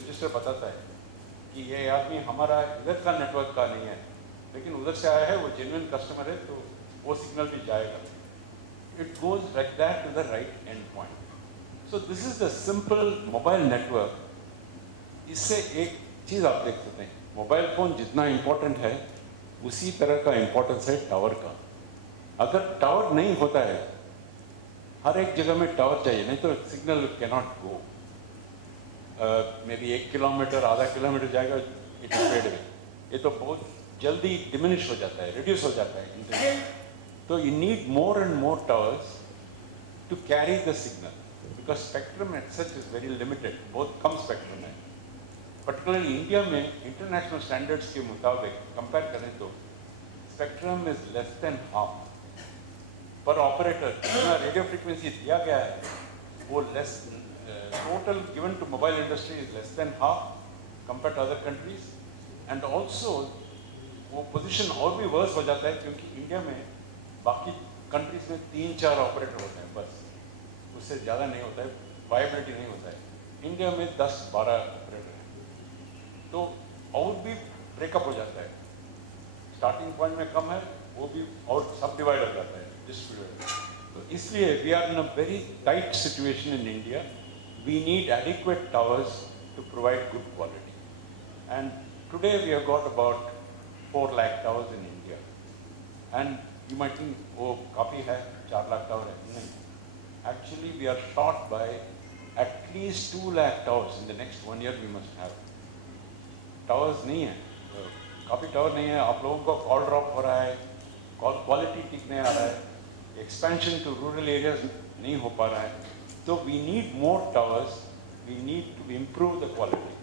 Register बताता है कि ये आदमी हमारा इधर का नेटवर्क का नहीं है, लेकिन उधर से आया है, वो जेन्युइन कस्टमर है, तो वो सिग्नल भी जाएगा. It goes like that to the right end point. So this is the simple mobile network. इससे एक चीज़ आप देख सकते हैं, मोबाइल फ़ोन जितना इम्पोर्टेंट है उसी तरह का इम्पोर्टेंस है टावर का. अगर टावर नहीं होता है, हर एक जगह में टावर चाहिए, नहीं तो signal can not go. May be 1 kilometre, आधा किलोमीटर जाएगा, इट फेड अवे. ये तो बहुत जल्दी डिमिनिश हो जाता है, रिड्यूस हो जाता है इंटरनेट. तो you need more and more towers to carry the signal, because spectrum at such is very limited, बहुत कम स्पेक्ट्रम है. पर्टिकुलरली इंडिया में इंटरनेशनल स्टैंडर्ड्स के मुताबिक कंपेयर करें तो spectrum is less than half per operator. जितना रेडियो फ्रीक्वेंसी दिया गया है वो less, total given to mobile industry is less than half compared to other countries. And also वो पोजीशन और भी वर्स हो जाता है क्योंकि इंडिया में बाकी कंट्रीज में 3-4 ऑपरेटर होते हैं बस, उससे ज़्यादा नहीं होता है, वायबिलिटी नहीं होता है. इंडिया में 10-12 ऑपरेटर हैं, तो और भी ब्रेकअप हो जाता है. स्टार्टिंग पॉइंट में कम है, वो भी और सब डिवाइड हो जाता है, डिस्ट्रीब्यूटेड. तो इसलिए we are in a very tight situation in India. We need adequate towers to provide good quality. And today we have got about 4 lakh towers in India. And you might think, oh, काफी है, 4 lakh tower है. नहीं. Actually, we are short by at least 2 lakh towers. In the next 1 year, we must have. Towers नहीं है, काफी tower नहीं है. आप लोगों को कॉल ड्रॉप हो रहा है, कॉल क्वालिटी ठीक नहीं आ रहा है, एक्सपेंशन टू रूरल एरियाज नहीं हो पा रहा है. So we need more towers, we need to improve the quality.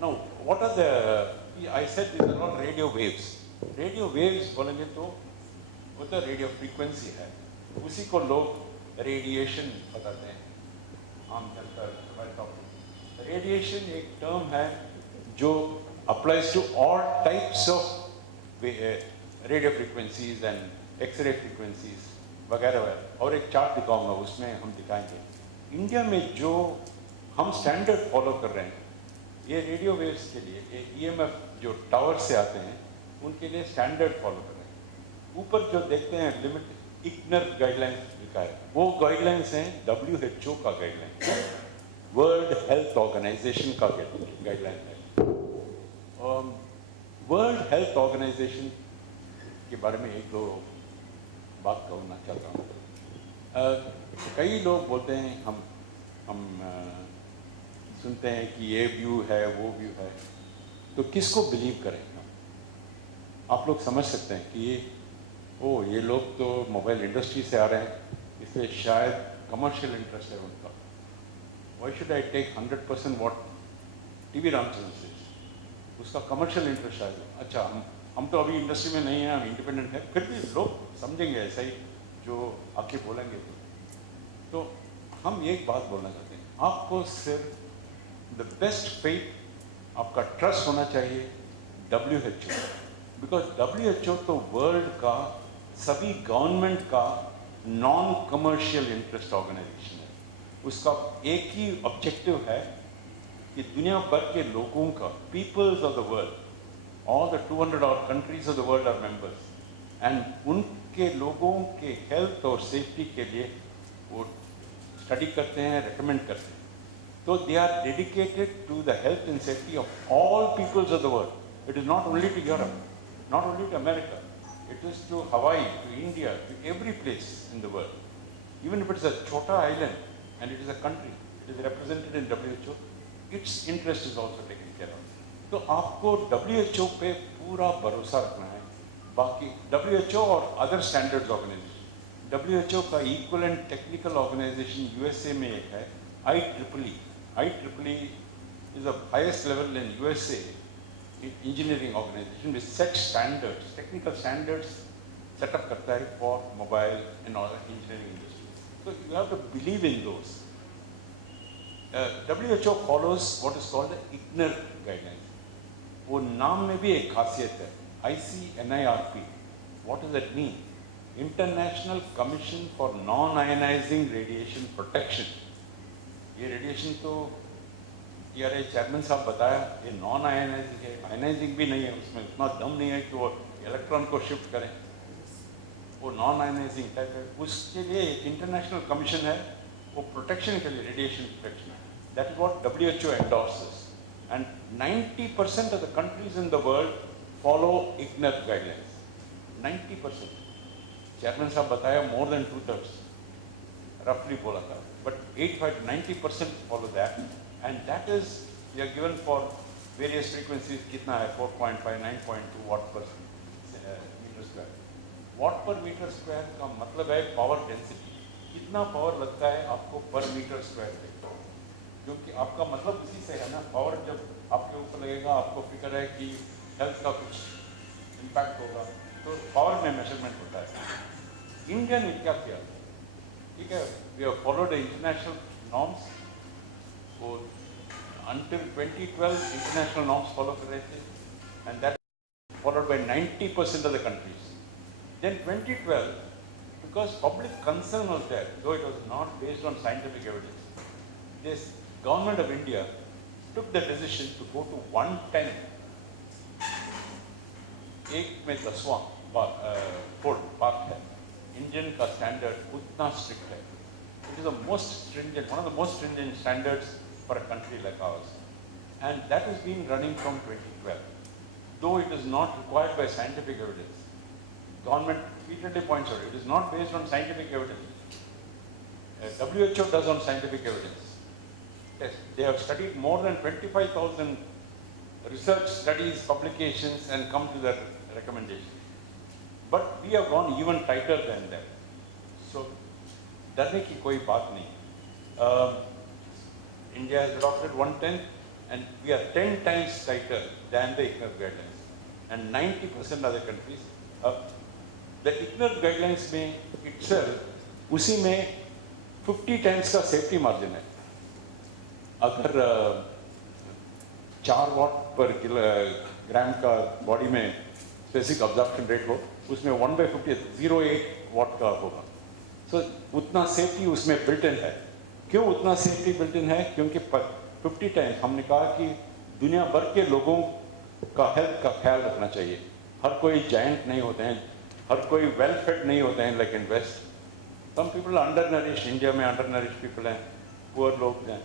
Now, what are the, I said these are not radio waves. Radio waves बोलेंगे तो वो तो रेडियो फ्रीक्वेंसी है, उसी को लोग रेडिएशन बताते हैं आमतौर पर. रेडिएशन एक टर्म है जो applies to all types of radio frequencies and X-ray frequencies वगैरह वगैरह. और एक चार्ट दिखाऊंगा, उसमें हम दिखाएंगे इंडिया में जो हम स्टैंडर्ड फॉलो कर रहे हैं. ये रेडियो वेव्स के लिए, ये ईएमएफ जो टावर से आते हैं उनके लिए स्टैंडर्ड फॉलो कर रहे हैं. ऊपर जो देखते हैं लिमिट, इग्नर गाइडलाइंस लिखा है, वो गाइडलाइंस हैं WHO का गाइडलाइन, वर्ल्ड हेल्थ ऑर्गेनाइजेशन का गाइडलाइन है. वर्ल्ड हेल्थ ऑर्गेनाइजेशन के बारे में एक दो बात कहना चाहता हूँ. कई लोग बोलते हैं, हम सुनते हैं कि ये व्यू है, वो व्यू है, तो किसको बिलीव करें हम? आप लोग समझ सकते हैं कि ये लोग तो मोबाइल इंडस्ट्री से आ रहे हैं, इसलिए शायद कमर्शियल इंटरेस्ट है उनका. Why should I take 100% what TV Ramachandran से, उसका कमर्शियल इंटरेस्ट शायद. अच्छा, हम तो अभी इंडस्ट्री में नहीं हैं, हम इंडिपेंडेंट हैं, फिर भी लोग समझेंगे ऐसा ही जो आके बोलेंगे. तो हम एक बात बोलना चाहते हैं, आपको सिर्फ द बेस्ट फेथ, आपका ट्रस्ट होना चाहिए WHO. बिकॉज WHO तो वर्ल्ड का, सभी गवर्नमेंट का नॉन कमर्शियल इंटरेस्ट ऑर्गेनाइजेशन है. उसका एक ही ऑब्जेक्टिव है कि दुनिया भर के लोगों का, peoples of the world, all the 200 odd countries of the world are members, and उनके लोगों के हेल्थ और सेफ्टी के लिए वो स्टडी करते हैं, रेकमेंड करते हैं. तो they are dedicated to the health and safety of all peoples of the world. It is not only to Europe, not only to America, it is to Hawaii, to India, to every place in the world. Even if it is a छोटा island and it is a country, it is represented in WHO, it's interest is also taken care of. तो आपको WHO पे पूरा भरोसा रखना है. बाकी WHO और अदर स्टैंडर्ड्स ऑर्गेनाइजेशन, WHO का इक्वलेंट टेक्निकल ऑर्गेनाइजेशन USA में एक है, IEEE. IEEE is the highest level in USA engineering organization which sets standards, technical standards set up करता है for mobile and other engineering industry. So you have to believe in those. WHO follows what is called the IGNIR guidelines. वो नाम में भी एक खासियत है, ICNIRP. What does that mean? International Commission for Non-Ionizing Radiation Protection. ये radiation तो TRI chairman साहब बताया, ये नॉन आयनाइजिंग है, आयनाइजिंग भी नहीं है, उसमें उतना दम नहीं है कि वो इलेक्ट्रॉन को शिफ्ट करें, वो नॉन आयनाइजिंग टाइप है। उसके लिए एक इंटरनेशनल कमीशन है, वो प्रोटेक्शन के लिए, रेडिएशन प्रोटेक्शन है, that is what WHO endorses, and 90% of the countries in the world follow IGNER guidelines, 90%। Chairman साहब बताया more than 2/3 roughly बोला था, but 85-90% follow that, and that is we are given for various frequencies, कितना है 4.5, 9.2 watt per meter square। watt per meter square का मतलब है power density, कितना पावर लगता है आपको पर मीटर स्क्वायर पे, क्योंकि आपका मतलब इसी से है ना, पावर जब आपके ऊपर लगेगा, आपको फिक्र है कि हेल्थ का कुछ इम्पैक्ट होगा, तो पावर में मेजरमेंट होता है। इंडिया ने क्या किया, ठीक है, we have followed international norms, वो until 2012 इंटरनेशनल नॉर्म्स फॉलो कर रहे थे, and that followed by 90% of the countries. Then 2012, because public concern was there, though it was not based on scientific evidence, this government of India took the decision to go to 110, एक में 10वां part है, Indian का standard उतना strict है। It is the most stringent, one of the most stringent standards for a country like ours, and that has been running from 2012. Though it is not required by scientific evidence, government repeatedly points out it is not based on scientific evidence. WHO does on scientific evidence. Yes, they have studied more than 25,000 research studies, publications, and come to their recommendations. But we have gone even tighter than them. So डरने की कोई बात नहीं। India has adopted 110, and we are 10 times tighter than the IGNER guidelines, and 90% other countries. The IGNER guidelines में itself, उसी में 50 times का safety margin है। अगर 4 watt per किलोग्राम का बॉडी में स्पेसिफिक अब्जॉर्प्शन रेट हो, उसमें 1/50 0.8 watt का होगा। So, उतना सेफ्टी उसमें बिल्ट इन है। क्यों उतना सेफ्टी बिल्ट इन है? क्योंकि 50 टाइम्स हमने कहा कि दुनिया भर के लोगों का हेल्थ का ख्याल रखना चाहिए। हर कोई जायंट नहीं होते हैं, हर कोई वेल फेड नहीं होते हैं, like in west some people under nourish, India में अंडर नरिश पीपल हैं, पुअर लोग हैं,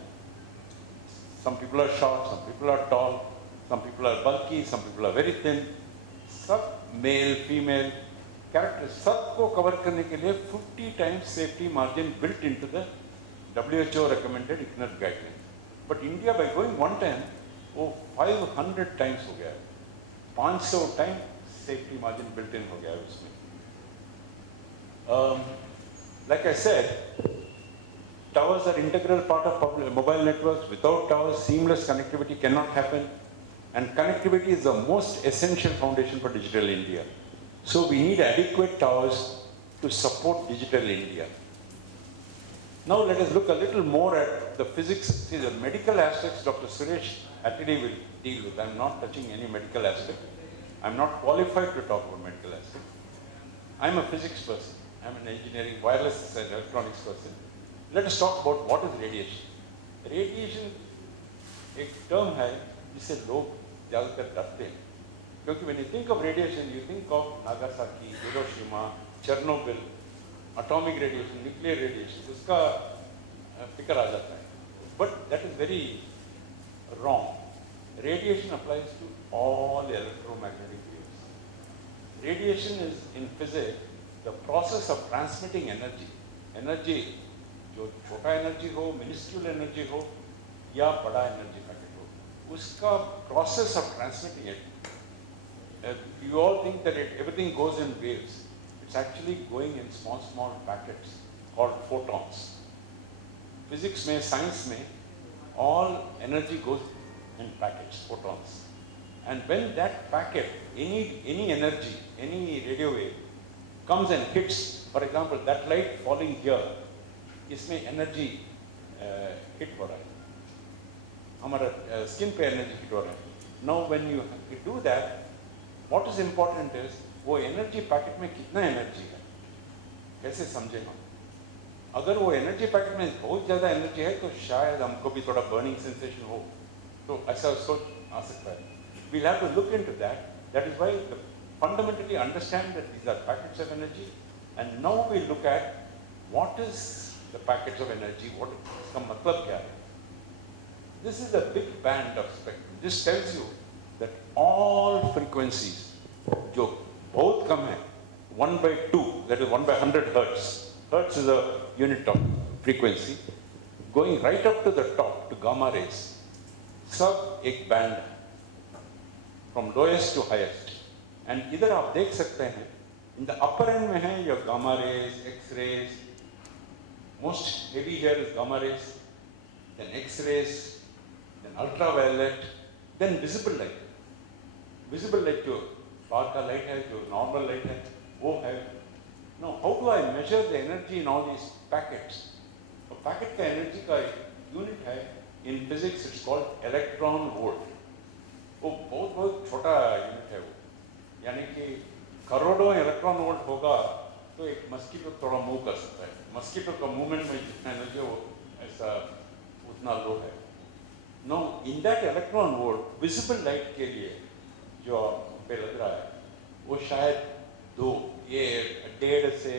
some people are short, some people are tall, some people are bulky, some people are very thin, सब male female character सबको cover करने के लिए 50 times safety margin built into the WHO recommended IGNER guidelines. But India by going 110, वो 500 times हो गया, 500 time safety margin built in हो गया उसमें। Like I said, towers are integral part of mobile networks. Without towers, seamless connectivity cannot happen, and connectivity is the most essential foundation for digital India. So we need adequate towers to support digital India. Now let us look a little more at the physics. See, the medical aspects Dr. Suresh Attidi will deal with. I'm not touching any medical aspect. I'm not qualified to talk about medical aspects. I'm a physics person. I'm an engineering, wireless and electronics person. Let us talk about what is radiation. Radiation एक term है जिससे लोग ज़्यादातर डरते हैं, क्योंकि when you think of radiation, you think of Nagasaki, Hiroshima, Chernobyl, atomic radiation, nuclear radiation, उसका फिक्र आ जाता है. But that is very wrong. Radiation applies to all electromagnetic waves. Radiation is, in physics, the process of transmitting energy. Energy, जो छोटा energy हो, minuscule energy हो, या बड़ा energy packet हो, उसका process of transmitting it. You all think that everything goes in waves. It's actually going in small packets called photons. Physics में, science में, all energy goes in packets, photons. And when that packet, any energy, any radio wave comes and hits, for example, that light falling here, इसमें energy hit हो रहा है, हमारा skin पे energy hit हो रहा है. Now when you do that, what is important is वो energy packet में कितना energy है, कैसे समझे हम? अगर वो एनर्जी पैकेट में बहुत ज़्यादा एनर्जी है तो शायद हमको भी थोड़ा बर्निंग सेंसेशन हो, तो ऐसा सोच आ सकता है. We'll have to look into that. That is why fundamentally understand that these are packets of energy, and now we look at what is the packets of energy, what इसका मतलब क्या है. This is a big band of spectrum. This tells you that all frequencies जो बहुत कम है, 1/2, that is 1/100 hertz. Hertz is a unit of frequency. Going right up to the top to gamma rays, सब एक band है, from lowest to highest. And इधर आप देख सकते हैं, in the upper end में है your gamma rays, X-rays. Most heavy here is gamma rays, then X-rays, then ultraviolet, then visible light. Visible light जो बाहर का लाइट है, जो नॉर्मल लाइट है, वो है. Now, how do I measure the energy in all these packets? तो packet का एनर्जी का यूनिट है, in physics it's called electron volt. वो बहुत छोटा यूनिट है वो, यानी कि करोड़ों इलेक्ट्रॉन वोल्ट होगा तो एक मस्कीटो थोड़ा मूव कर सकता है. मस्कीटो का मूवमेंट में जितना एनर्जी है वो ऐसा उतना लो है. No, in that electron volt visible light के लिए जो पे लग रहा है वो शायद 1.5 से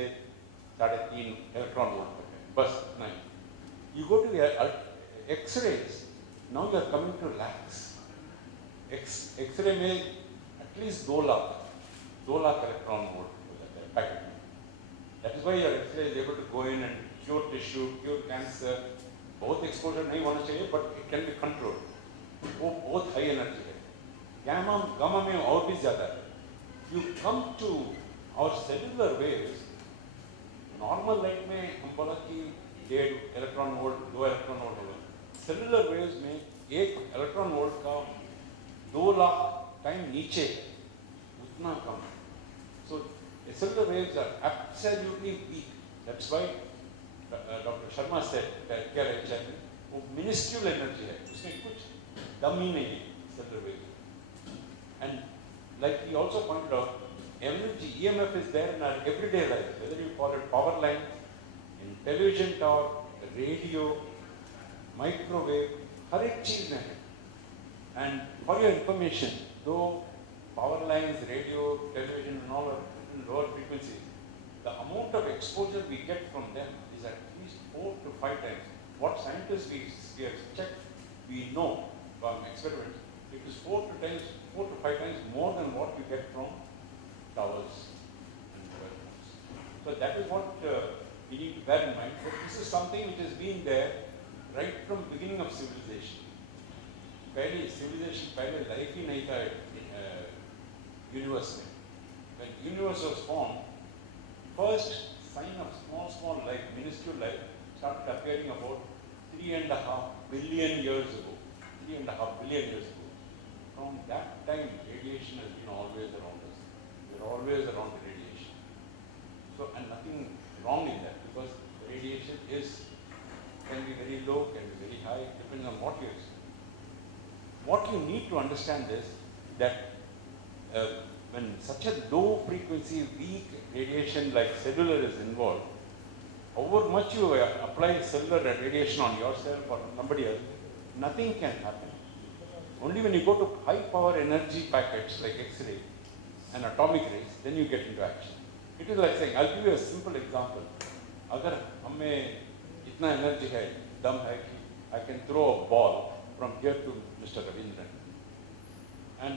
3.5 इलेक्ट्रॉन वोल्ट तक है, बस नहीं. You go to x-rays, now you are coming to lakhs. X-ray में एटलीस्ट 2 लाख इलेक्ट्रॉन वोल्ट हो जाता है पैकेट में. That is why your x-ray is able to go in and cure tissue, cure cancer. बहुत एक्सपोजर नहीं होना चाहिए, but it can be controlled. वो बहुत हाई एनर्जी है. गामा में और भी ज़्यादा है. You come to our cellular waves. Normal light में हम बोला कि 1.5 इलेक्ट्रॉन वोल्ट, 2 इलेक्ट्रॉन वोल्ट होगा. सेलुलर वेव्स में 1 इलेक्ट्रॉन वोल्ट का 2 लाख टाइम नीचे, उतना कम है. So cellular waves are absolutely weak. That's why doctor Sharma से क्या रहे हैं, वो मिनिस्क्यूल एनर्जी है, उसमें कुछ दम ही नहीं है cellular waves. And like he also pointed out, energy, EMF is there in our everyday life, whether you call it power line, in television tower, radio, microwave, हर एक चीज में है. And for your information, though power lines, radio, television and all are in lower frequencies, the amount of exposure we get from them is at least 4 to 5 times. What scientists we have checked, we know from experiments, it is 4 to 5 times more than what you get from towers and mobile phones. So that is what we need to bear in mind. But this is something which has been there right from beginning of civilization. पहले civilization, पहले life ही नहीं था universe में. When universe was formed, first sign of small life, minuscule life, started appearing about 3.5 billion years ago. 3.5 billion years ago. From that time, radiation has been always around us. We are always around the radiation. So, and nothing wrong in that, because radiation can be very low, can be very high, depending on what you experience. What you need to understand is that when such a low frequency, weak radiation like cellular is involved, however much you apply cellular radiation on yourself or somebody else, nothing can happen. Only when you go to high power energy packets like X-ray and atomic rays, then you get into action. It is like saying, I'll give you a simple example. अगर हमें इतना energy है, दम है कि I can throw a ball from here to Mr. Ravindran, and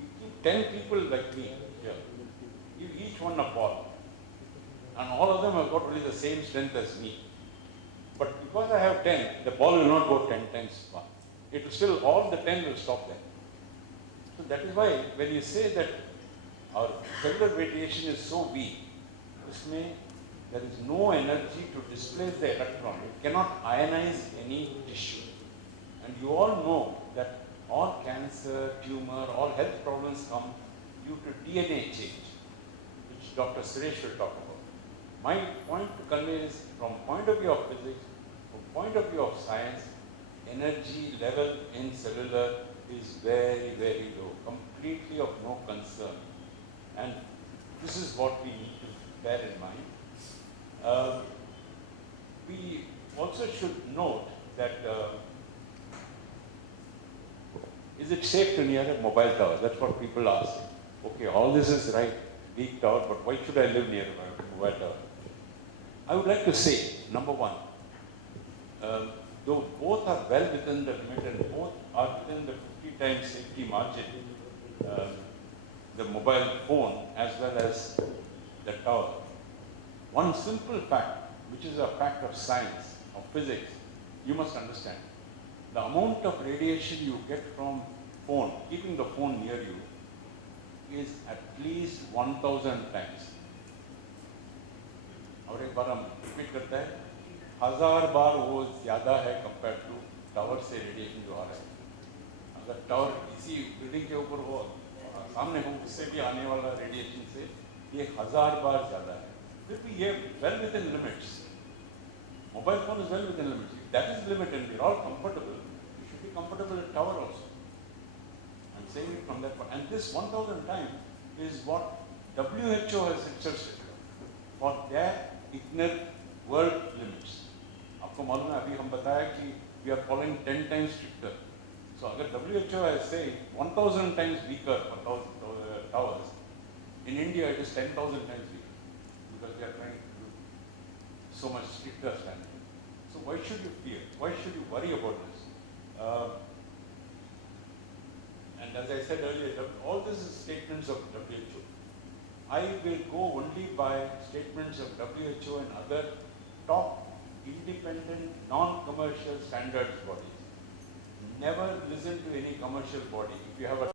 you keep 10 people like me here, give each one a ball, and all of them have got only the same strength as me. But because I have 10, the ball will not go 10 times far. It will still, all the 10 will stop there. So that is why when you say that our cellular radiation is so weak, there is no energy to displace the electron. It cannot ionize any tissue. And you all know that all cancer, tumor, all health problems come due to DNA change, which Dr. Suresh will talk about. My point to convey is, from point of view of physics, from point of view of science, energy level in cellular is very, very low, completely of no concern. And this is what we need to bear in mind. we also should note that is it safe to near a mobile tower? That's what people ask. Okay, all this is right, weak tower, but why should I live near a mobile tower? I would like to say, number one, though both are well within the limit and both are within the 50 times safety margin, the mobile phone as well as the tower. One simple fact, which is a fact of science, of physics, you must understand. The amount of radiation you get from phone, keeping the phone near you, is at least 1000 times. और एक बार हम repeat करते हैं, 1000 बार वो ज़्यादा है compare to tower से radiation जो आ रहा है। अगर टावर किसी बिल्डिंग के ऊपर हो, सामने हो, उससे भी आने वाला रेडिएशन से ये 1000 बार ज़्यादा है। फिर भी ये well within limits. Mobile phone is well within limits. If that is the limit and we're all comfortable, you should be comfortable at tower also. I'm saying it from that point. And this 1000 times is what WHO has inserted for their ICNIR world limits. आपको मालूम है, अभी हम बताया कि we are following 10 times stricter. So अगर WHO is saying 1000 times weaker for towers, in India it is 10,000 times weaker because they are trying to do so much stricter standard. So why should you fear? Why should you worry about this? And as I said earlier, all this is statements of WHO. I will go only by statements of WHO and other top independent, non-commercial standards bodies. Never listen to any commercial body. If you have a